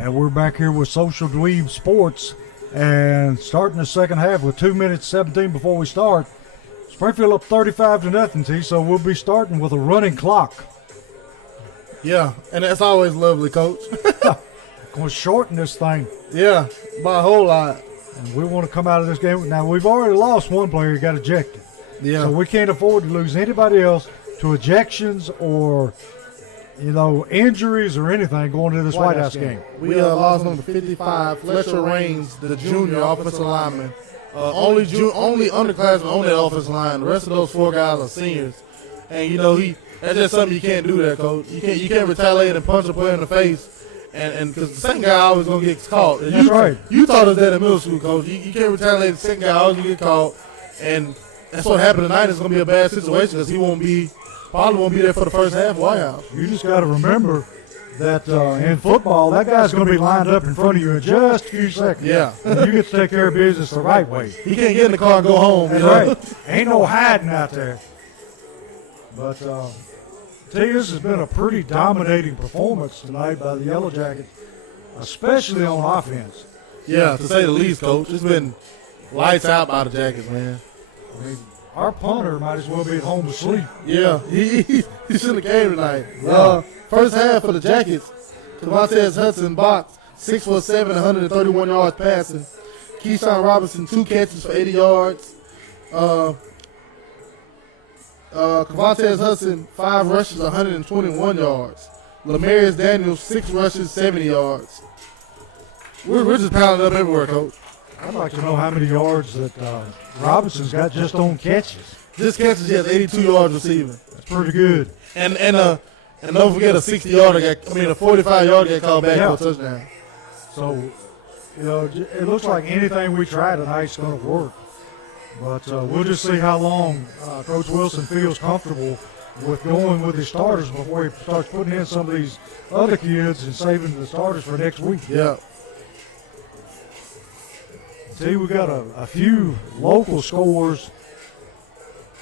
And we're back here with Social Dweeb Sports, and starting the second half with 2 minutes 17 before we start. Springfield up 35-0, T, so we'll be starting with a running clock. Yeah, and that's always lovely, Coach. Going to shorten this thing. Yeah, by a whole lot. And we want to come out of this game. Now, we've already lost one player who got ejected. Yeah. So we can't afford to lose anybody else to ejections or, injuries or anything going into this White House game. We lost number 55, Fletcher Raines, the junior offensive lineman. Only underclassmen on that offensive line. The rest of those 4 guys are seniors. And, that's just something you can't do there, Coach. You can't retaliate and punch a player in the face. And because the second guy always going to get caught. That's right. You taught us that in middle school, Coach. You can't retaliate. The second guy always going to get caught. And that's what happened tonight. It's going to be a bad situation because he probably won't be there for the first half of White House. You just got to remember that in football, that guy's going to be lined up in front of you in just a few seconds. Yeah. And you get to take care of business the right way. He can't get in the car and go home. That's right. Ain't no hiding out there. But, this has been a pretty dominating performance tonight by the Yellow Jackets, especially on offense. Yeah, to say the least, Coach. It's been lights out by the Jackets, man. I mean, our punter might as well be at home asleep. Yeah, he shouldn't have came tonight. First half for the Jackets, Devontae Hudson box, 6'7", 131 yards passing. Keyshawn Robinson, 2 catches for 80 yards. Devontae Hudson, 5 rushes, 121 yards. Lamarius Daniels, 6 rushes, 70 yards. We're just pounding up everywhere, Coach. I'd like to know how many yards that Robinson's got just on catches. Just catches, he has 82 yards receiving. That's pretty good. And don't forget a 45-yarder got called back for a touchdown. So, it looks like anything we try tonight's going to work. But we'll just see how long Coach Wilson feels comfortable with going with his starters before he starts putting in some of these other kids and saving the starters for next week. Yeah. See, we got a few local scores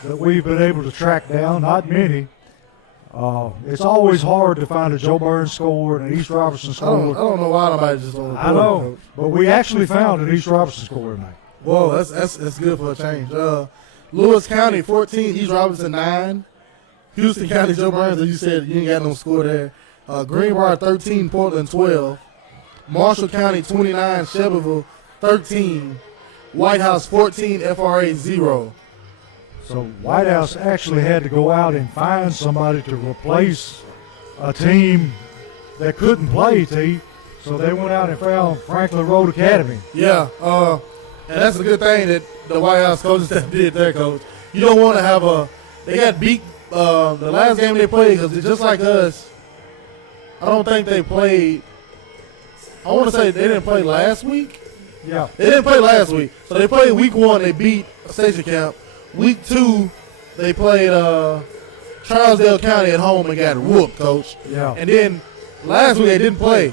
that we've been able to track down, not many. It's always hard to find a Joe Burns score and an East Robertson score. I don't know why nobody just don't. I know, but we actually found an East Robertson score tonight. Whoa, that's good for a change. Lewis County 14, East Robinson 9. Houston County Joe Burns, as you said, you ain't got no score there. Greenbrier 13, Portland 12. Marshall County 29, Shelbyville 13. White House 14, FRA 0. So White House actually had to go out and find somebody to replace a team that couldn't play, T. So they went out and found Franklin Road Academy. Yeah, and that's a good thing that the White House coaches that did there, Coach. You don't want to have they got beat the last game they played because just like us, I don't think they played. I want to say they didn't play last week. Yeah. They didn't play last week. So they played week 1, they beat Station Camp. Week 2, they played Trousdale County at home and got whooped, Coach. Yeah. And then last week they didn't play.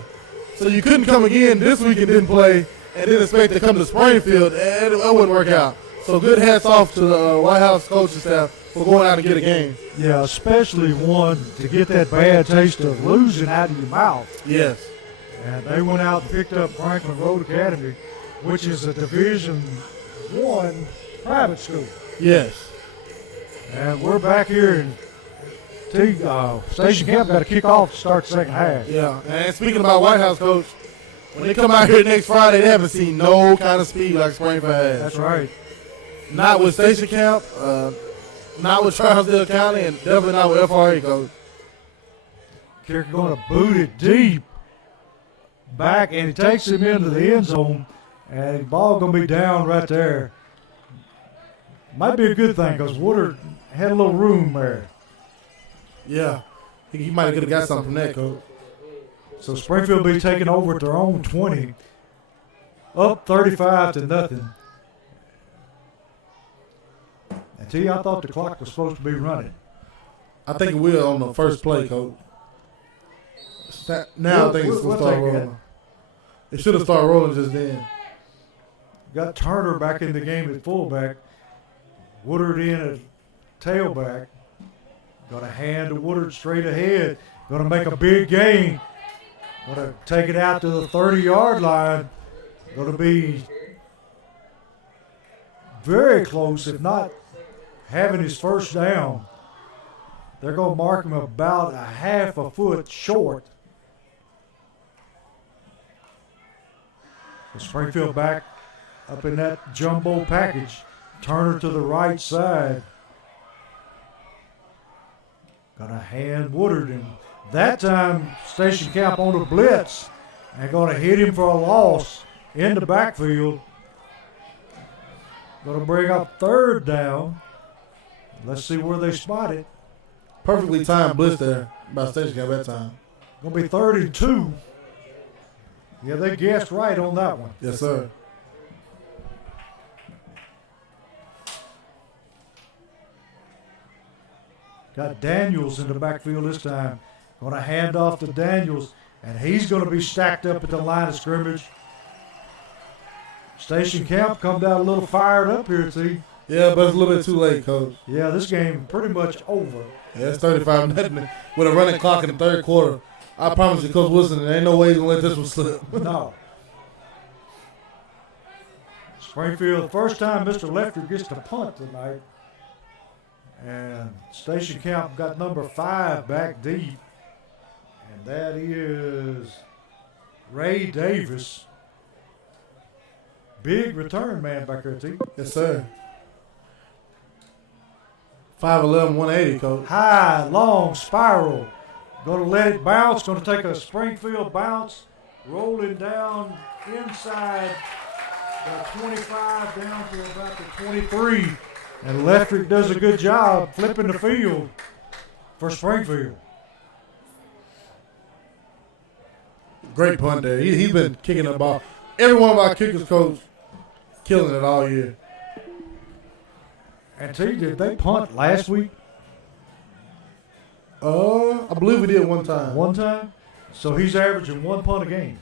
So you couldn't come again this week and didn't play and then expect to come to Springfield, and it wouldn't work out. So good hats off to the White House coaching staff for going out and get a game. Yeah, especially one to get that bad taste of losing out of your mouth. Yes. And they went out and picked up Franklin Road Academy, which is a Division I private school. Yes. And we're back here in Station Camp got to kick off to start the second half. Yeah. And speaking about White House, Coach, when they come out here next Friday, they haven't seen no kind of speed like Springfield has. That's right. Not with Station Camp, not with Trousdale County, and definitely not with FRA, Coach. Kicker going to boot it deep back, and he takes him into the end zone, and the ball going to be down right there. Might be a good thing because Woodard had a little room there. Yeah. He might have got something from that, Coach. So Springfield will be taking over at their own 20, up 35-0. And T, I thought the clock was supposed to be running. I think it will on the first play, Coach. Now I think it's going to start rolling. It should have started rolling just then. Got Turner back in the game at fullback. Woodard in at tailback. Going to hand to Woodard straight ahead. Going to make a big gain. Going to take it out to the 30-yard line. Going to be very close, if not having his first down. They're going to mark him about a half a foot short. So Springfield back up in that jumbo package. Turner to the right side. Gonna hand Woodard, and that time Station Camp on the blitz and gonna hit him for a loss in the backfield. Gonna bring up third down. Let's see where they spot it. Perfectly timed blitz there by Station Camp that time. Gonna be 3rd and 2. Yeah, they guessed right on that one. Yes, sir. Got Daniels in the backfield this time. Going to hand off to Daniels, and he's going to be stacked up at the line of scrimmage. Station Camp come down a little fired up here, see? Yeah, but it's a little bit too late, Coach. Yeah, this game pretty much over. Yeah, it's 35-0 with a running clock in the third quarter. I promise you, Coach Wilson, there ain't no way he's going to let this one slip. No. Springfield, first time Mr. Lefter gets to punt tonight. And Station Camp got number 5 back deep. And that is Ray Davis. Big return man back there, T. Yes, sir. 5'11", 180, Coach. High, long spiral. Going to let it bounce. Going to take a Springfield bounce. Rolling down inside the 25 down to about the 23. And Leftrick does a good job flipping the field for Springfield. Great punt there. He's been kicking the ball. Every one of our kickers, Coach, killing it all year. And T, did they punt last week? I believe we did one time. One time? So he's averaging 1 punt a game.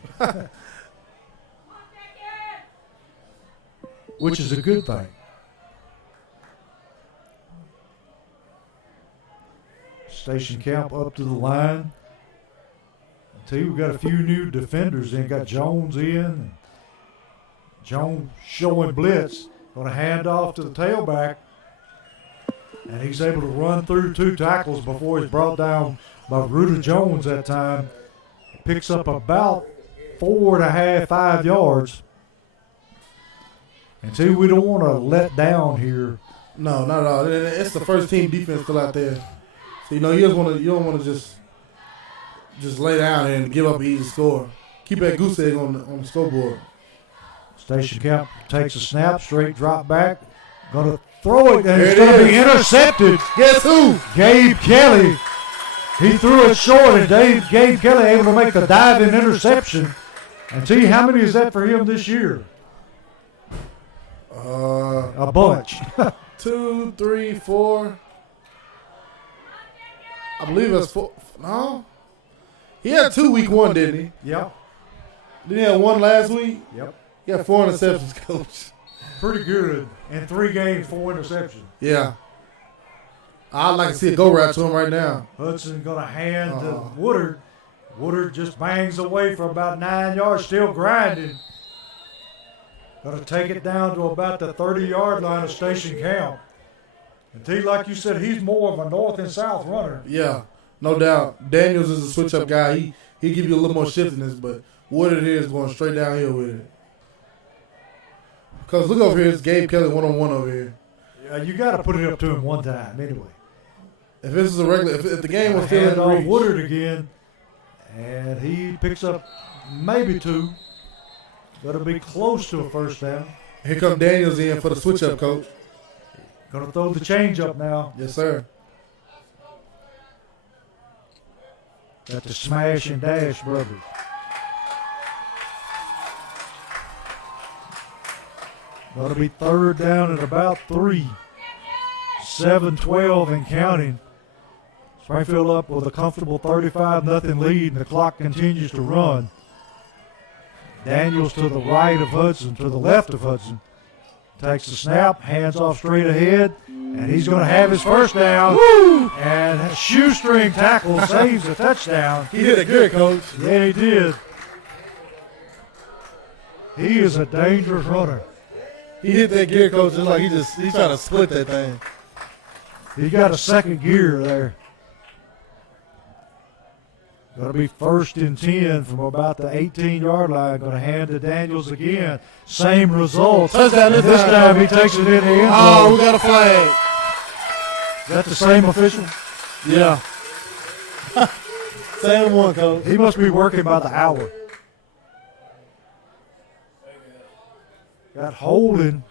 Which is a good thing. Station Camp up to the line. T, we got a few new defenders in. Got Jones in. Jones showing blitz. Going to hand off to the tailback. And he's able to run through 2 tackles before he's brought down by Ruta Jones that time. Picks up about 4.5, 5 yards. And see, we don't want to let down here. No, not at all. It's the first team defense still out there. So, you know, you don't want to just lay down and give up an easy score. Keep that goose egg on the scoreboard. Station Camp takes a snap, straight drop back. Going to throw it, and it's going to be intercepted. Guess who? Gabe Kelly. He threw it short, and Gabe Kelly able to make the diving interception. And see, how many is that for him this year? A bunch. 2, 3, 4. I believe that's 4. No. He had 2 week 1, didn't he? Yep. Didn't he have 1 last week? Yep. He had 4 interceptions, Coach. Pretty good. In 3 games, 4 interceptions. Yeah. I'd like to see it go right to him right now. Hudson going to hand to Woodard. Woodard just bangs away for about 9 yards, still grinding. Going to take it down to about the 30-yard line of Station Camp. And T, like you said, he's more of a north and south runner. Yeah, no doubt. Daniels is a switch-up guy. He give you a little more shiftiness, but Woodard here is going straight downhill with it. Because look over here, it's Gabe Kelly one-on-one over here. Yeah, you got to put it up to him one time anyway. If this is a regular, if the game was still in the reach. Woodard again, and he picks up maybe 2. That'll be close to a first down. Here come Daniels in for the switch-up, Coach. Going to throw the change up now. Yes, sir. Got the smash and dash brothers. Going to be 3rd down at about 3. 7-12 and counting. Springfield up with a comfortable 35-0 lead, and the clock continues to run. Daniels to the right of Hudson, to the left of Hudson. takes the snap, hands off straight ahead, and he's going to have his first down. Woo! And a shoestring tackle saves a touchdown. He hit it good, Coach. Yeah, he did. He is a dangerous runner. He hit that gear, Coach. It's like he's trying to split that thing. He got a second gear there. Going to be 1st and 10 from about the 18-yard line. Going to hand to Daniels again. Same result. Touchdown this time. He takes it in the end zone. Oh, we got a flag. Is that the same official? Yeah. Same one, Coach. He must be working by the hour. Got holding.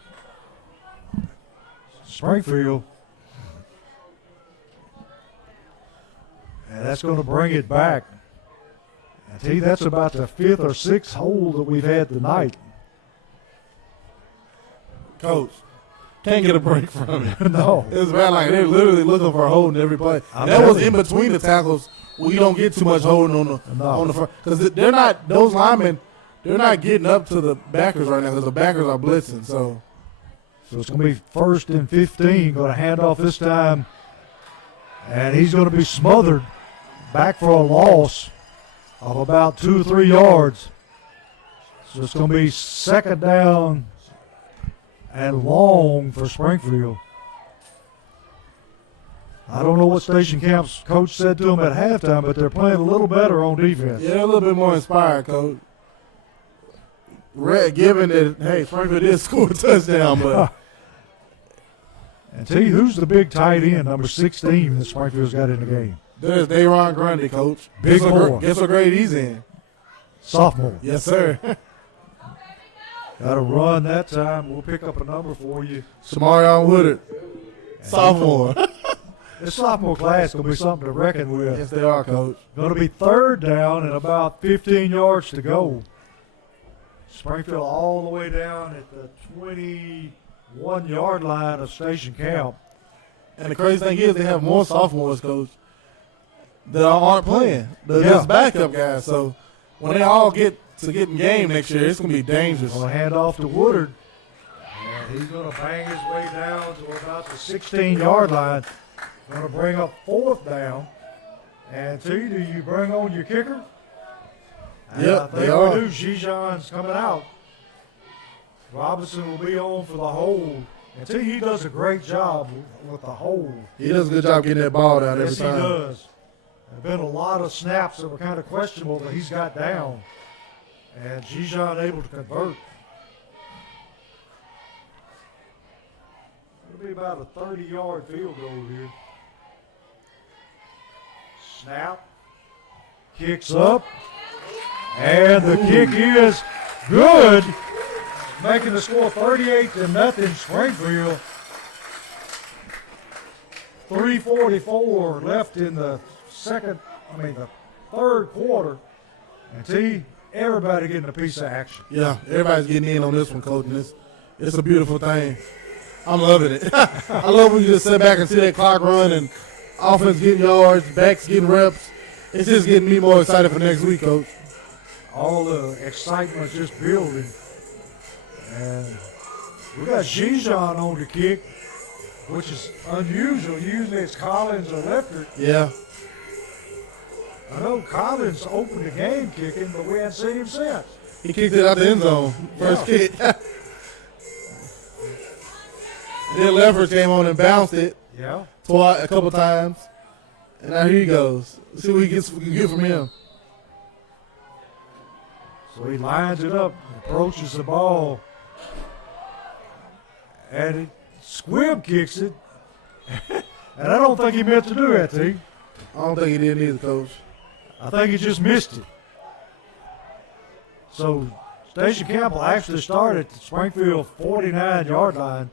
Springfield. And that's going to bring it back. I tell you, that's about the 5th or 6th hold that we've had tonight. Coach, can't get a break from it. No. It's bad. Like they're literally looking for a hold in every play. I'm That was telling in between the tackles. We don't get too much holding on the front because they're not those linemen. They're not getting up to the backers right now because the backers are blitzing. So it's going to be 1st and 15. Going to hand off this time. And he's going to be smothered back for a loss of about 2 or 3 yards. So it's going to be 2nd down and long for Springfield. I don't know what Station Camp's coach said to them at halftime, but they're playing a little better on defense. yeah, they're a little bit more inspired, Coach. Given that, hey, Springfield did score a touchdown, but And tell you who's the big tight end, number 16, that Springfield's got in the game. there's Dayron Grundy, Coach. Big boy. Guess what grade he's in? Sophomore. Yes, sir. Got to run that time. We'll pick up a number for you. Shamarion Woodard, sophomore. This sophomore class is going to be something to reckon with. Yes, they are, Coach. Going to be 3rd down and about 15 yards to go. Springfield all the way down at the 21-yard line of Station Camp. And the crazy thing is they have more sophomores, Coach, that aren't playing. They're just backup guys. So when they all get in game next year, it's going to be dangerous. Going to hand off to Woodard. And he's going to bang his way down to about the 16-yard line. Going to bring up 4th down. And T, do you bring on your kicker? Yep, I think they are. we do. Gijon's coming out. Robinson will be on for the hold. And T, he does a great job with the hold. He does a good job getting that ball down every Yes, he time. does. There have been a lot of snaps that were kind of questionable that he's got down. And Gijon able to convert. It'll be about a 30-yard field goal here. Snap. Kicks up. And the kick is good. Making the score 38-0 Springfield. 3:44 left in the third quarter. And T, everybody getting a piece of action. Yeah, everybody's getting in on this one, Coach. And it's a beautiful thing. I'm loving it. I love when you just sit back and see that clock run and offense getting yards, backs getting reps. It's just getting me more excited for next week, Coach. All the excitement just building. And we got Gijon on the kick, which is unusual. Usually it's Collins or Lefter. Yeah. I know Collins opened the game kicking, but we haven't seen him since. He kicked it out the end zone. First Yeah. kick. Then Leffers came on and bounced it Yeah. a couple times. And now here he goes. Let's see what we can get from him. So he lines it up, approaches the ball, and Squibb kicks it. And I don't think he meant to do that, T. I don't think he did either, Coach. I think he just missed it. So Station Camp will actually start at the Springfield 49-yard line.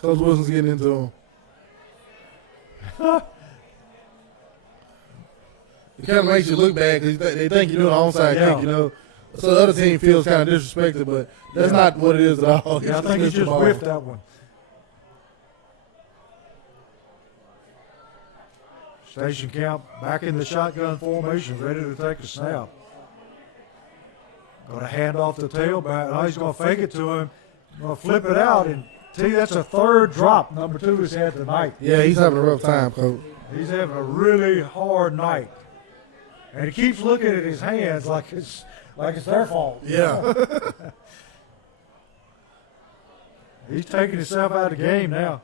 Coach Wilson's getting into him. It kind of makes you look bad because they think you're doing an onside kick, you know. So the other team feels kind of disrespected, but that's not what it is at all. Yeah, I think he just whiffed that one. Station Camp back in the shotgun formation, ready to take a snap. Going to hand off the tailback. Oh, he's going to fake it to him. Going to flip it out. And T, that's a third drop. Number 2 has had tonight. Yeah, he's having a rough time, Coach. He's having a really hard night. And he keeps looking at his hands like it's their fault. Yeah. He's taking himself out of the game now.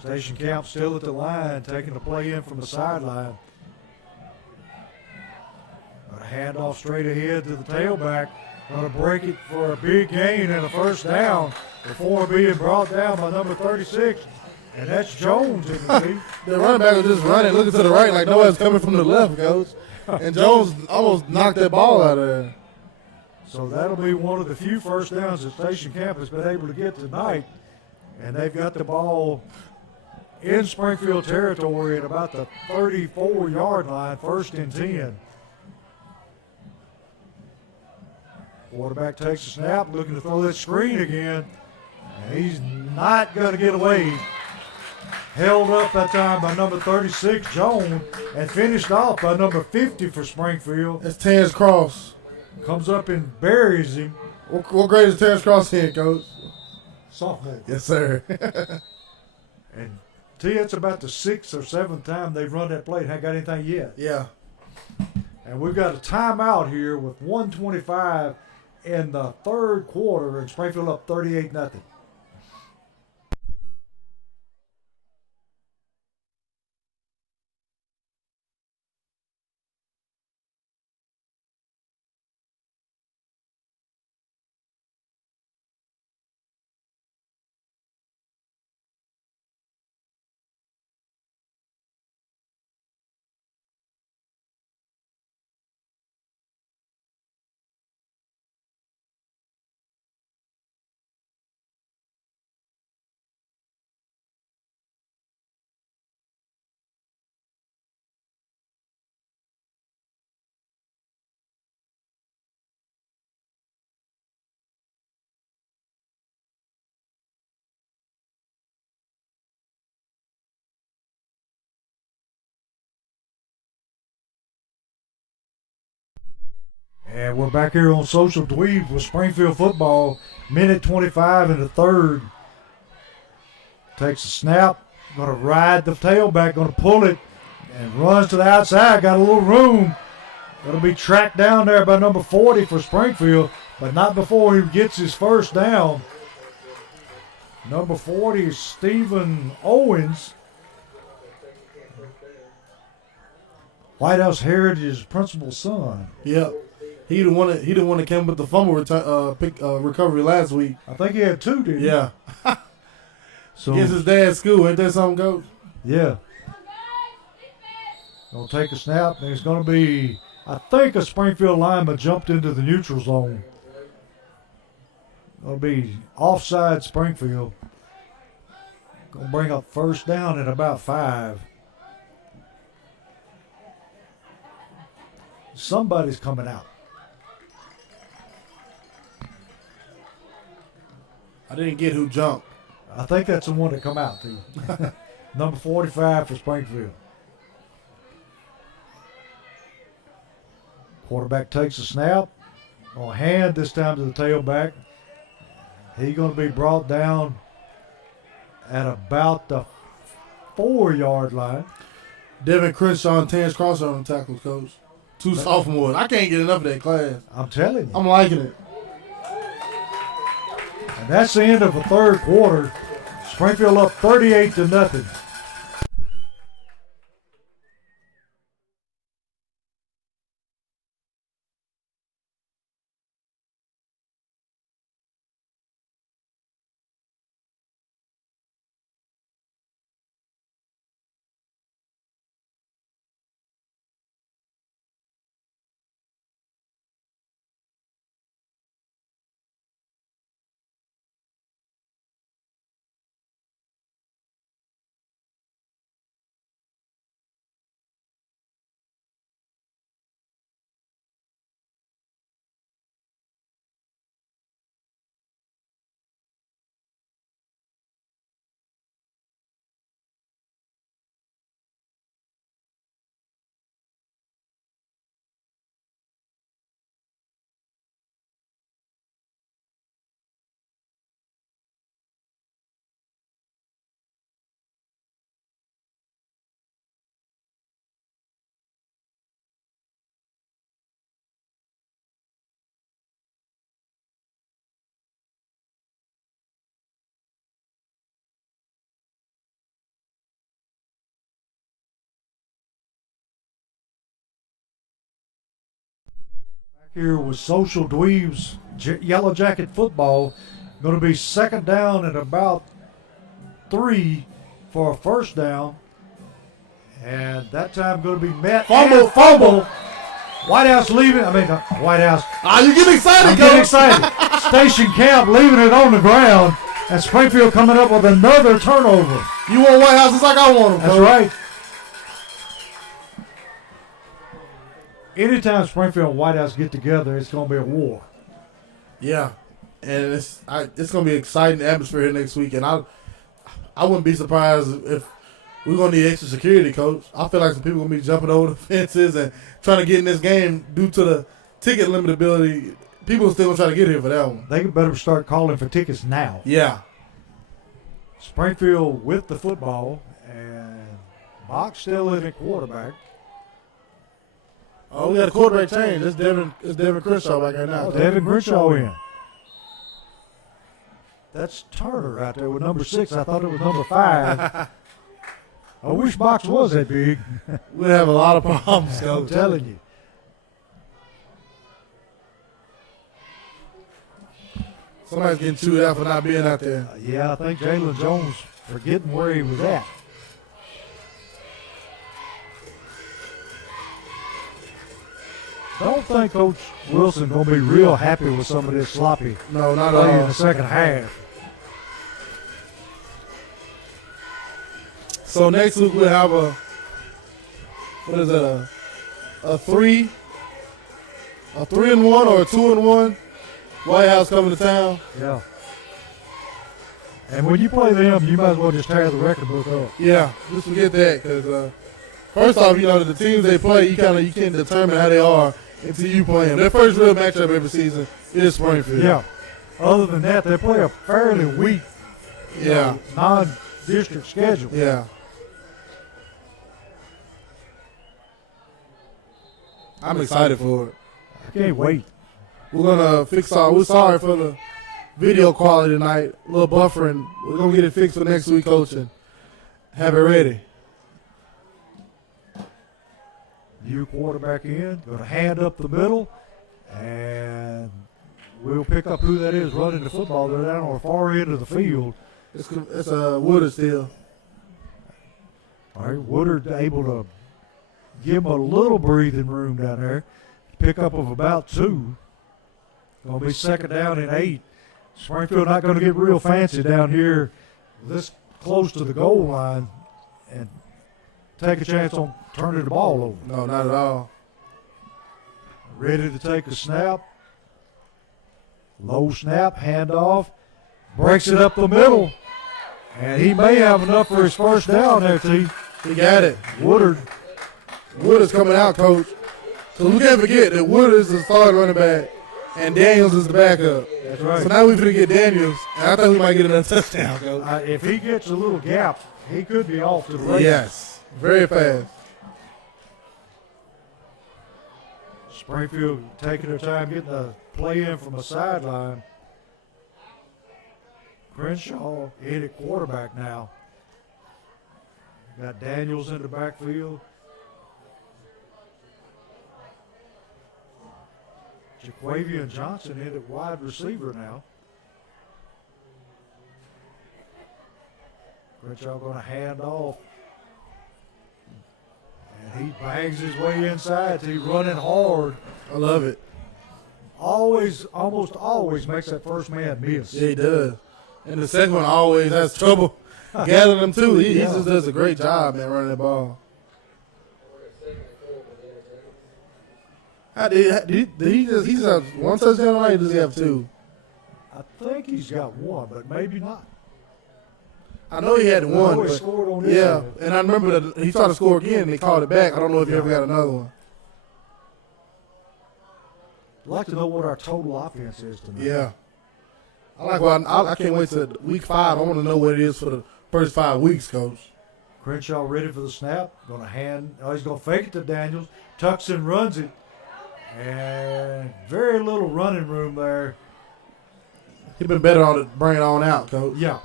Station Camp still at the line, taking the play in from the sideline. Going to hand off straight ahead to the tailback. Going to break it for a big gain and a first down before being brought down by number 36. And that's Jones. The running back was just running, looking to the right like nobody's coming from the left, Coach. And Jones almost knocked that ball out of there. So that'll be one of the few first downs that Station Camp has been able to get tonight. And they've got the ball in Springfield territory at about the 34-yard line, 1st and 10. Quarterback takes a snap, looking to throw that screen again. And he's not going to get away. Held up that time by number 36, Jones, and finished off by number 50 for Springfield. That's Terrence Cross. Comes up and buries him. What grade is Terrence Cross in, Coach? Sophomore. Yes, sir. And T, it's about the 6th or 7th time they've run that play and haven't got anything yet. Yeah. And we've got a timeout here with 1:25 in the 3rd quarter, and Springfield up 38-0. And we're back here on Social Dweeb with Springfield football. Minute 25 in the 3rd. Takes a snap. Going to ride the tailback. Going to pull it. And runs to the outside. Got a little room. Going to be tracked down there by number 40 for Springfield. But not before he gets his first down. Number 40 is Stephen Owens. White House Heritage's principal's son. Yep. He the one that came with the fumble recovery last week. I think he had 2, didn't he? Yeah. So Against his dad's school. Ain't that something, Coach? yeah. Gonna take a snap, and it's gonna be, I think, a Springfield lineman jumped into the neutral zone. Gonna be offside Springfield. Gonna bring up first down at about 5. Somebody's coming out. I didn't get who jumped. I think that's the one that come out too. Number 45 for Springfield. Quarterback takes a snap. On hand this time to the tailback. He's going to be brought down at about the 4-yard line. Devin Crenshaw and Terrence Cross are on the tackles, Coach. 2 sophomores. I can't get enough of that class. I'm telling you. I'm liking it. And that's the end of the 3rd quarter. Springfield up 38-0. Here with Social Dweebs Yellow Jacket football. Going to be second down at about 3 for a first down. And that time going to be met. Fumble. White House leaving. White House. You getting excited, I'm Coach? getting excited. Station camp leaving it on the ground. And Springfield coming up with another turnover. You want White House just like I want them, That's Coach. right. Anytime Springfield and White House get together, it's going to be a war. Yeah, and it's going to be an exciting atmosphere here next week, and I wouldn't be surprised if we're going to need extra security, Coach. I feel like some people going to be jumping over the fences and trying to get in this game due to the ticket limitability. People are still going to try to get here for that one. They better start calling for tickets now. Yeah. Springfield with the football, and Bach still in at quarterback. Oh, we got a quarterback change. It's Devin Crenshaw back right now. Devin Crenshaw in. That's Turner right there with number 6. I thought it was number 5. I wish Box was that big. We'll have a lot of problems, I'm Coach. telling you. Somebody's getting chewed out for not being out there. Yeah, I think Jalen Jones forgetting where he was at. Don't think Coach Wilson going to be real happy with some of this sloppy No, not play at in all. the second half. So next week we'll have a 3-1 or a 2-1 White House coming to town. Yeah. And when you play them, you might as well just tear the record book up. Yeah, just forget that because first off, the teams they play, you can't determine how they are until you play them. Their first real matchup every season is Springfield. Yeah. Other than that, they play a fairly weak, non-district schedule. Yeah. I'm excited for it. I can't wait. We're gonna fix we're sorry for the video quality tonight. A little buffering. We're gonna get it fixed for next week, Coach, and have it ready. New quarterback in, going to hand up the middle, and we'll pick up who that is running the football. They're down on the far end of the field. It's Woodard still. All right, Woodard able to give him a little breathing room down there. Pickup of about 2. Going to be second down and 8. Springfield not going to get real fancy down here this close to the goal line and take a chance on turning the ball over. No, not at all. Ready to take a snap. Low snap, handoff. Breaks it up the middle. And he may have enough for his first down there, T. He got it. Woodard's coming out, Coach. So we can't forget that Woodard is the starting running back and Daniels is the backup. That's right. So now we're going to get Daniels, and I think we might get another touchdown, Coach. If he gets a little gap, he could be off to the races. Yes, very fast. Springfield taking their time getting the play in from a sideline. Crenshaw in at quarterback now. Got Daniels in the backfield. Jaquavian Johnson in at wide receiver now. Crenshaw going to hand off. And he bangs his way inside. He's running hard. I love it. Almost always makes that first man miss. Yeah, he does. And the second one always has trouble gathering them too. He just does a great job, man, running the ball. Did he just have one touchdown tonight, or does he have 2? I think he's got 1, but maybe not. I know he had one. He But scored on this yeah, end. and I remember that he tried to score again and they called it back. I don't know if he ever got another one. I'd like to know what our total offense is tonight. Yeah. I can't wait till week 5. I want to know what it is for the first 5 weeks, Coach. Crenshaw ready for the snap. He's going to fake it to Daniels. Tucks and runs it. And very little running room there. He'd been better on it, bring it on out, Coach. Yeah.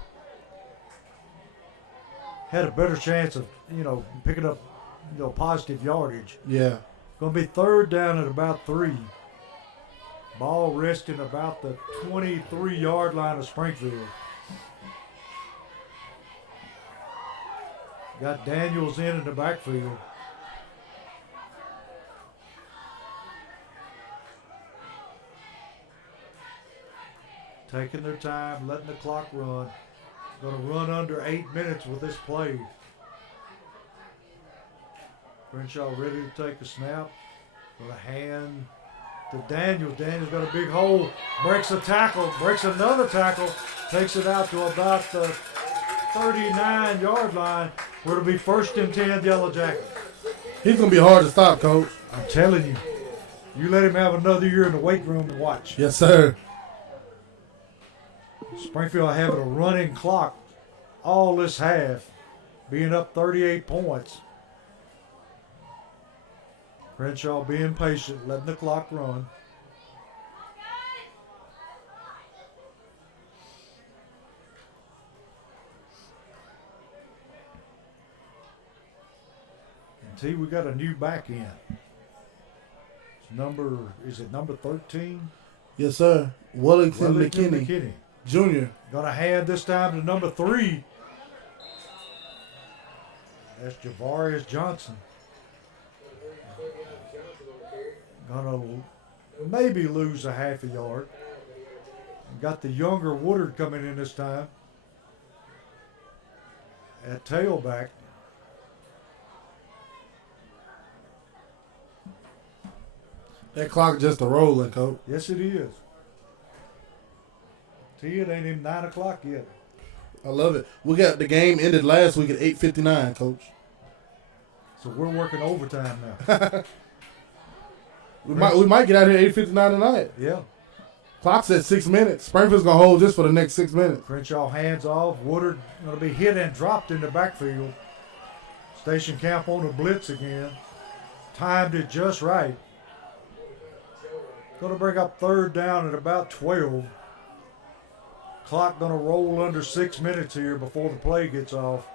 Had a better chance of, picking up, positive yardage. Yeah. Going to be third down at about 3. Ball resting about the 23-yard line of Springfield. Got Daniels in the backfield. Taking their time, letting the clock run. Going to run under 8 minutes with this play. Crenshaw ready to take a snap. Going to hand to Daniels. Daniels got a big hole. Breaks a tackle. Breaks another tackle. Takes it out to about the 39-yard line. Where it'll be 1st and 10 Yellow Jackets. He's going to be hard to stop, Coach. I'm telling you. You let him have another year in the weight room and watch. Yes, sir. Springfield having a running clock all this half, being up 38 points. Crenshaw being patient, letting the clock run. And T, we got a new back end. Is it number 13? Yes, sir. Wellington McKinney. Junior. Gonna hand this time to number 3. That's Javarius Johnson. Gonna maybe lose a half a yard. Got the younger Woodard coming in this time at tailback. That clock just a rolling, Coach. Yes, it is. See, it ain't even 9 o'clock yet. I love it. We got the game ended last week at 8:59, Coach. So we're working overtime now. we might get out here at 8:59 tonight. Yeah. Clock's at 6 minutes. Springfield's gonna hold just for the next 6 minutes. Crenshaw hands off. Woodard gonna be hit and dropped in the backfield. Station camp on the blitz again. Timed it just right. Gonna bring up 3rd down at about 12. Clock gonna roll under 6 minutes here before the play gets off.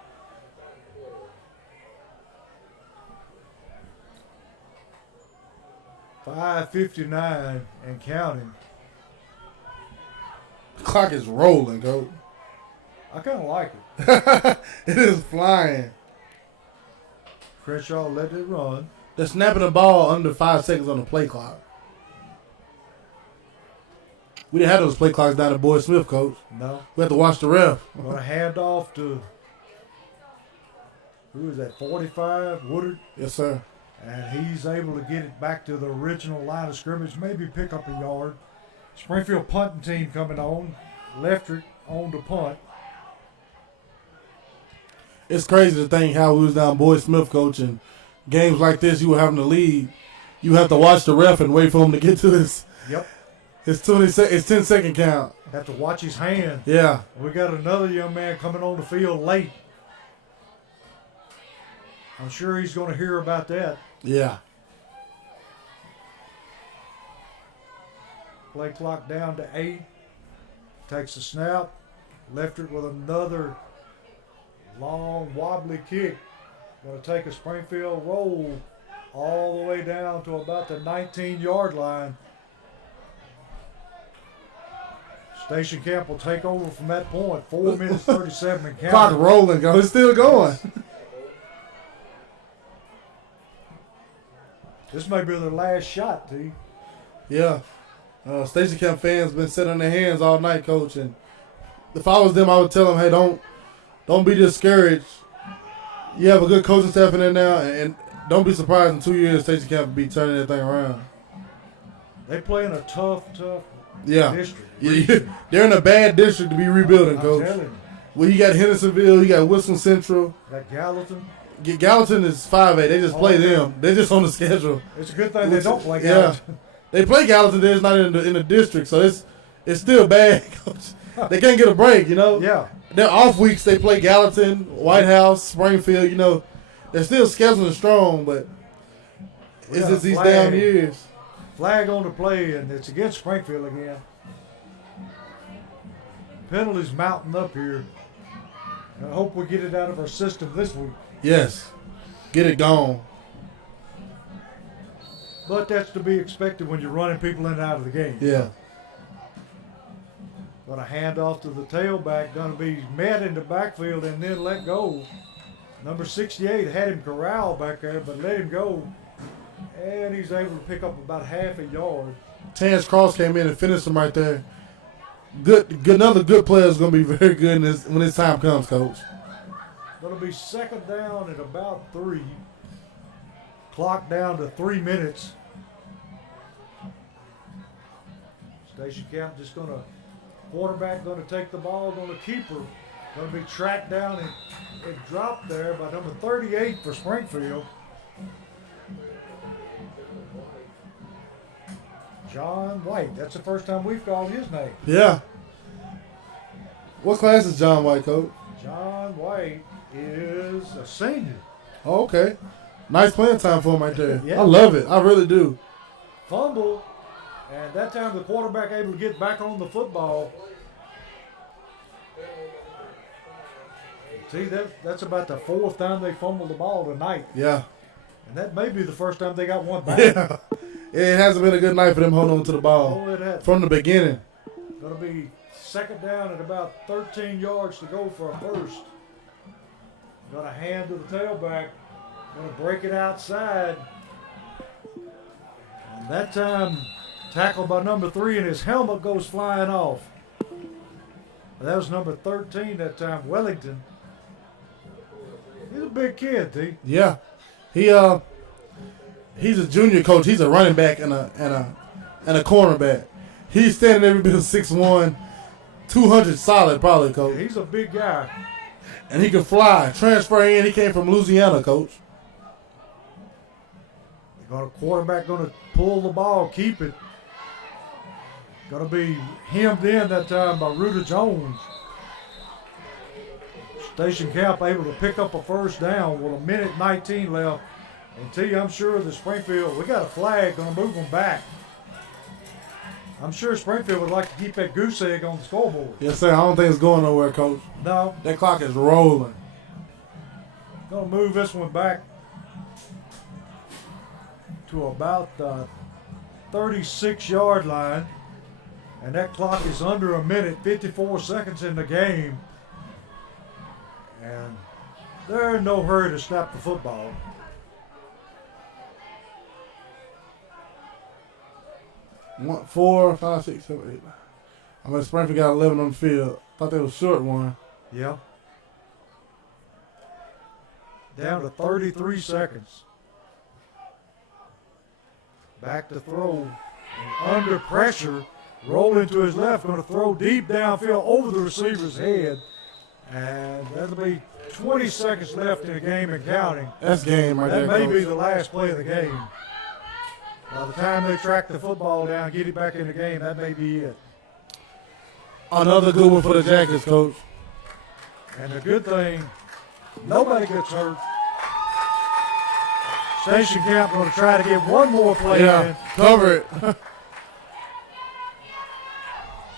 $5:59 and counting. The clock is rolling, Coach. I kind of like it. It is flying. Crenshaw let it run. They're snapping the ball under 5 seconds on the play clock. We didn't have those play clocks down at Boyd Smith, Coach. No. We had to watch the ref. Going to hand off to, who is that, 45, Woodard? Yes, sir. And he's able to get it back to the original line of scrimmage, maybe pick up a yard. Springfield punting team coming on. Leftrick on the punt. It's crazy to think how we was down Boyd Smith, Coach, and games like this you were having to lead. You have to watch the ref and wait for him to get to his. Yep. It's 10-second count. Have to watch his hand. Yeah. We got another young man coming on the field late. I'm sure he's going to hear about that. Yeah. Play clock down to 8. Takes a snap. Leftrick with another long wobbly kick. Going to take a Springfield roll all the way down to about the 19-yard line. Station camp will take over from that point. 4 minutes 37 and counting. Clock rolling, Coach. It's still going. This may be their last shot, T. Yeah. Station camp fans been sitting on their hands all night, Coach. And if I was them, I would tell them, hey, don't be discouraged. You have a good coaching staff in there now, and don't be surprised in 2 years Station camp will be turning that thing around. They play in a tough district. Yeah, they're in a bad district to be rebuilding, I'm Coach. telling you. Well, you got Hendersonville, you got Wilson Central. Got Gallatin. Gallatin is 5A. They just play them. They're just on the schedule. It's a good thing they don't play Yeah. Gallatin. They play Gallatin. They're just not in the district, so it's still bad, Coach. They can't get a break, you know. Yeah. Their off weeks they play Gallatin, White House, Springfield. You know, they're still scheduling strong, but it's just these damn years. Flag on the play, and it's against Springfield again. Penalties mounting up here. I hope we get it out of our system this week. Yes, get it gone. But that's to be expected when you're running people in and out of the game. Yeah. Going to hand off to the tailback, going to be met in the backfield and then let go. Number 68 had him corralled back there, but let him go. And he's able to pick up about half a yard. Terrence Cross came in and finished him right there. Good. Another good player is going to be very good when this time comes, Coach. Going to be second down at about 3. Clock down to 3 minutes. Station Camp just going to, quarterback going to take the ball, going to keeper. Going to be tracked down and dropped there by number 38 for Springfield. John White. That's the first time we've called his name. Yeah. What class is John White, Coach? John White is a senior. Oh, okay. Nice playing time for him right there. Yeah. I love it. I really do. Fumble, and that time the quarterback able to get back on the football. See, that's about the 4th time they fumbled the ball tonight. Yeah. And that may be the first time they got one back. Yeah. It hasn't been a good night for them holding on to the ball Oh, it had. from the beginning. Going to be second down at about 13 yards to go for a first. Going to hand to the tailback. Going to break it outside. And that time, tackled by number 3, and his helmet goes flying off. That was number 13 that time, Wellington. He's a big kid, T. Yeah. He's a junior coach. He's a running back and a cornerback. He's standing every bit of 6'1", 200 solid probably, Coach. He's a big guy. And he can fly. Transfer in. He came from Louisiana, Coach. Quarterback going to pull the ball, keep it. Going to be hemmed in that time by Reuter Jones. Station Camp able to pick up a first down with 1:19 left. And T, I'm sure that Springfield, we got a flag going to move them back. I'm sure Springfield would like to keep that goose egg on the scoreboard. Yes, sir. I don't think it's going nowhere, Coach. No. That clock is rolling. Going to move this one back to about the 36-yard line. And that clock is under a minute, 54 seconds in the game. And they're in no hurry to snap the football. One, 4, 5, 6, 7, 8. I mean, Springfield got 11 on the field. Thought they was short one. Yeah. Down to 33 seconds. Back to throw. And under pressure, rolling to his left, going to throw deep downfield over the receiver's head. And that'll be 20 seconds left in the game and counting. That's game right there, That may Coach. be the last play of the game. By the time they track the football down, get it back in the game, that may be it. Another good one for the Jackets, Coach. And the good thing, nobody gets hurt. Station Camp going to try to get one more play in. Cover it.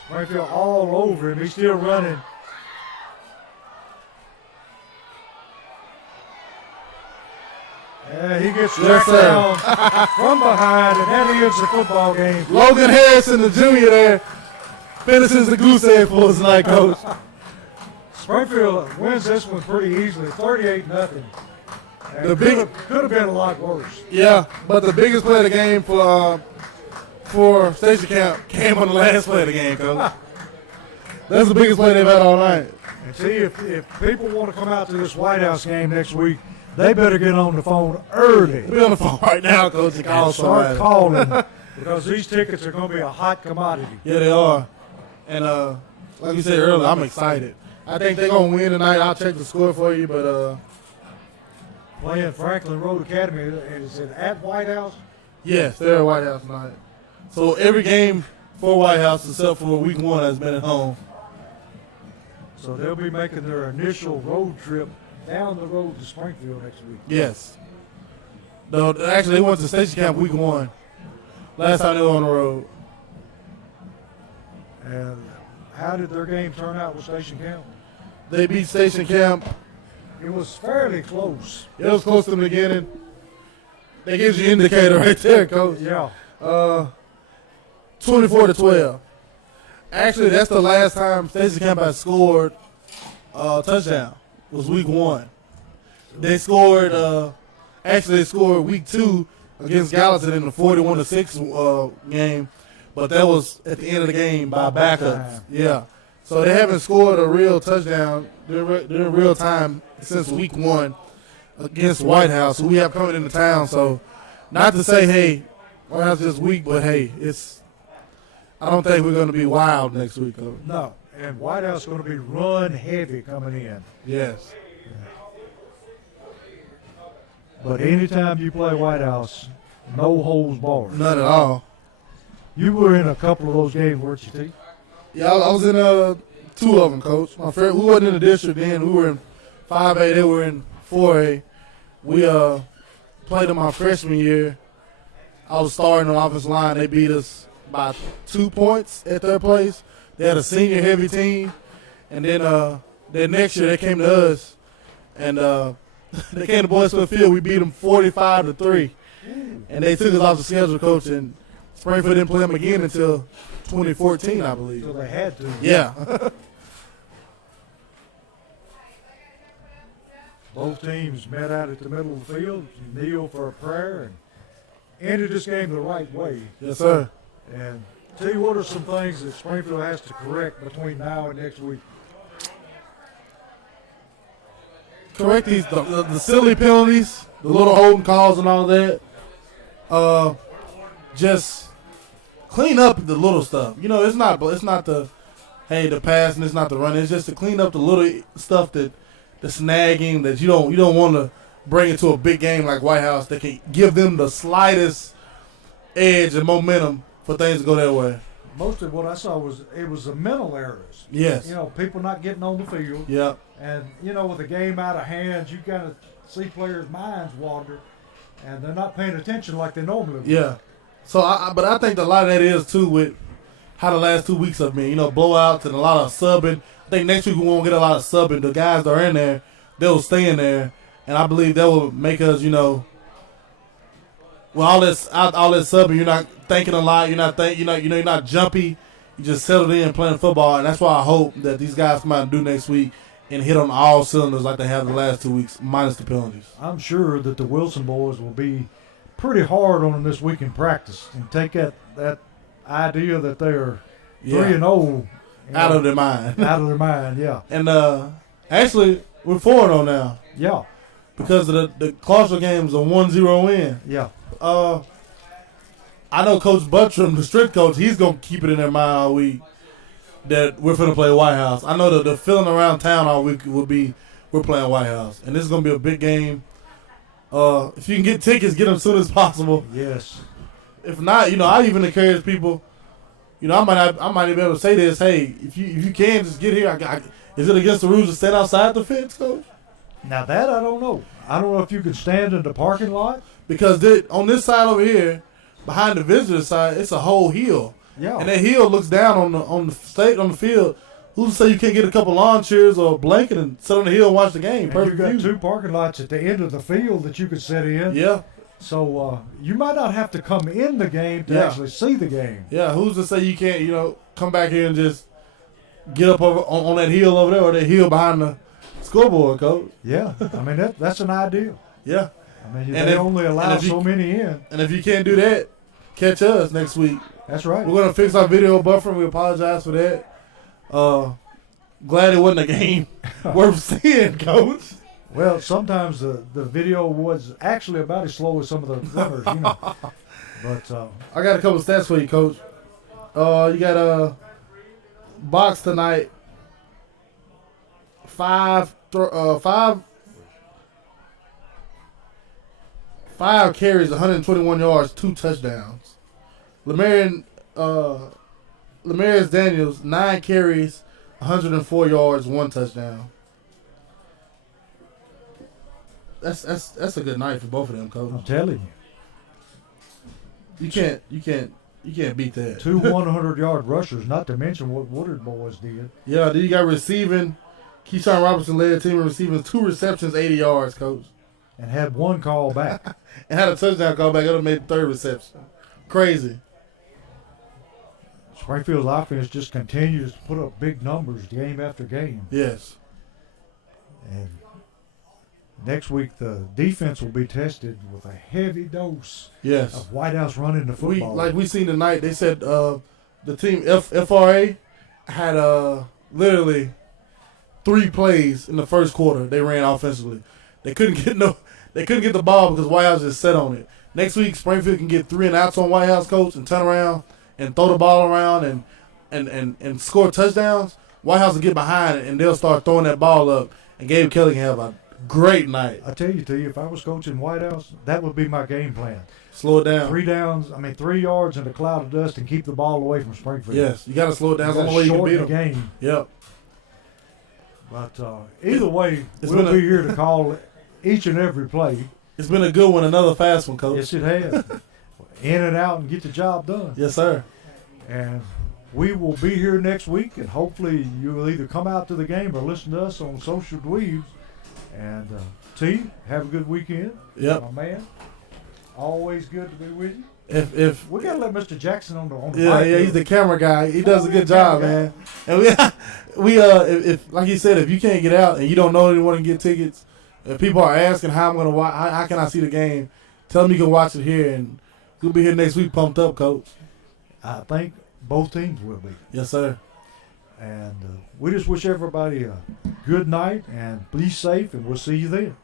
Springfield all over him. He's still running. Yeah, he gets tracked down from behind, and that ends the football game. Logan Harrison, the junior there, finishes the goose egg for us tonight, Coach. Springfield wins this one pretty easily, 38-0. The big could have been a lot worse. Yeah, but the biggest play of the game for Station Camp came on the last play of the game, Coach. That's the biggest play they've had all night. And see, if people want to come out to this White House game next week, they better get on the phone early. We're on the phone right now, Coach, and call Start somebody. calling because these tickets are going to be a hot commodity. Yeah, they are. And like you said earlier, I'm excited. I think they're going to win tonight. I'll check the score for you, but Playing Franklin Road Academy, is it at White House? yes, they're at White House tonight. So every game for White House except for week 1 has been at home. So they'll be making their initial road trip down the road to Springfield next week. Yes. No, actually, they went to Station Camp week 1. Last time they were on the road. And how did their game turn out with Station Camp? They beat Station Camp. It was fairly close. It was close to the beginning. That gives you an indicator right there, Coach. Yeah. 24-12. Actually, that's the last time Stacey Camp has scored a touchdown. It was week 1. They scored. Actually, they scored week 2 against Gallatin in the 41-6 game, but that was at the end of the game by backups. Yeah. So they haven't scored a real touchdown during real time since week 1 against White House, who we have coming into town. So, not to say, hey, White House is weak, but hey, I don't think we're going to be wild next week, though. No, and White House is going to be run heavy coming in. Yes. But anytime you play White House, no holds barred. None at all. You were in a couple of those games, weren't you, T? Yeah, I was in 2 of them, Coach. My friend, we wasn't in the district then. We were in 5A. They were in 4A. We played them my freshman year. I was starting on the offensive line. They beat us by 2 points at their place. They had a senior heavy team, and then next year they came to us, and they came to Boys Smith Field. We beat them 45-3, and they took us off the schedule, Coach. And Springfield didn't play them again until 2014, I believe. So they had to. Yeah. Both teams met out at the middle of the field, kneeled for a prayer, and ended this game the right way. Yes, sir. And tell you what are some things that Springfield has to correct between now and next week. Correct the silly penalties, the little holding calls and all that. Just clean up the little stuff. You know, it's not the pass and it's not the run. It's just to clean up the little stuff the snagging that you don't want to bring into a big game like White House that can give them the slightest edge and momentum for things to go their way. Most of what I saw was the mental errors. Yes. You know, people not getting on the field. Yeah. And, you know, with the game out of hand, you kind of see players' minds wander, and they're not paying attention like they normally would. Yeah. So, but I think a lot of that is, too, with how the last 2 weeks have been. You know, blowouts and a lot of subbing. I think next week we won't get a lot of subbing. The guys that are in there, they'll stay in there, and I believe that will make us, you know, with all this subbing, you're not thinking a lot. You're not jumpy. You just settled in playing football, and that's why I hope that these guys come out and do next week and hit on all cylinders like they have the last 2 weeks, minus the penalties. I'm sure that the Wilson boys will be pretty hard on them this week in practice and take that idea that they're 3-0 out of their mind. Out of their mind, yeah. And actually, we're 4-0 now. Yeah. Because of the Clarksville game is a 1-0 win. Yeah. I know Coach Buttram, the strict coach, he's going to keep it in their mind all week that we're finna play White House. I know that the feeling around town all week will be we're playing White House. And this is going to be a big game. If you can get tickets, get them as soon as possible. Yes. If not, you know, I even encourage people, you know, I might even be able to say this, hey, if you can, just get here. Is it against the rules to stand outside the fence, Coach? Now that I don't know. I don't know if you can stand in the parking lot. Because on this side over here, behind the visitor side, it's a whole hill. Yeah. And that hill looks down on the field. Who's to say you can't get a couple lawn chairs or a blanket and sit on the hill and watch the game? And you've got 2 parking lots at the end of the field that you could sit in. Yeah. So you might not have to come in the game to actually see the game. Yeah. Who's to say you can't, you know, come back here and just get up over on that hill over there or that hill behind the scoreboard, Coach? Yeah. I mean, that's an idea. Yeah. I mean, they only allow so many in. And if you can't do that, catch us next week. That's right. We're going to fix our video buffer. We apologize for that. Glad it wasn't a game worth seeing, Coach. Well, sometimes the video was actually about as slow as some of the runners, you know. But I got a couple stats for you, Coach. You got a box tonight. 5 carries, 121 yards, 2 touchdowns. Lemarius Daniels, 9 carries, 104 yards, 1 touchdown. That's a good night for both of them, Coach. I'm telling you. You can't beat that. 2 100-yard rushers, not to mention what Woodard boys did. Yeah, then you got receiving. Keyshawn Robinson led the team in receiving, 2 receptions, 80 yards, Coach. and had one call back. And had a touchdown call back. It would have made the third reception. Crazy. Springfield's offense just continues to put up big numbers game after game. Yes. And next week, the defense will be tested with a heavy dose Yes. of White House running the football. Like we seen tonight, they said the team FRA had literally 3 plays in the first quarter they ran offensively. They couldn't get the ball because White House just sat on it. Next week, Springfield can get 3 and outs on White House, coach, and turn around and throw the ball around and score touchdowns. White House will get behind it and they'll start throwing that ball up. And Gabe Kelly can have a great night. I tell you, if I was coaching White House, that would be my game plan. Slow it down. 3 yards in a cloud of dust and keep the ball away from Springfield. Yes, you got to slow it down. That's the only way you can beat them. The game. Yep. But either way, It's we'll be here to call each and every play. It's been a good one, another fast one, Coach. Yes, it has. In and out and get the job done. Yes, sir. And we will be here next week, and hopefully you will either come out to the game or listen to us on Social Dweebs. And T, have a good weekend. Yep. My man. Always good to be with you. If We got to let Mr. Jackson on the yeah, mic. he's the camera guy. He does a good job, man. And if like he said, if you can't get out and you don't know anyone to get tickets, if people are asking how I'm gonna watch, how can I see the game? Tell them you can watch it here, and we'll be here next week, pumped up, Coach. I think both teams will be. Yes, sir. And we just wish everybody a good night and be safe, and we'll see you then.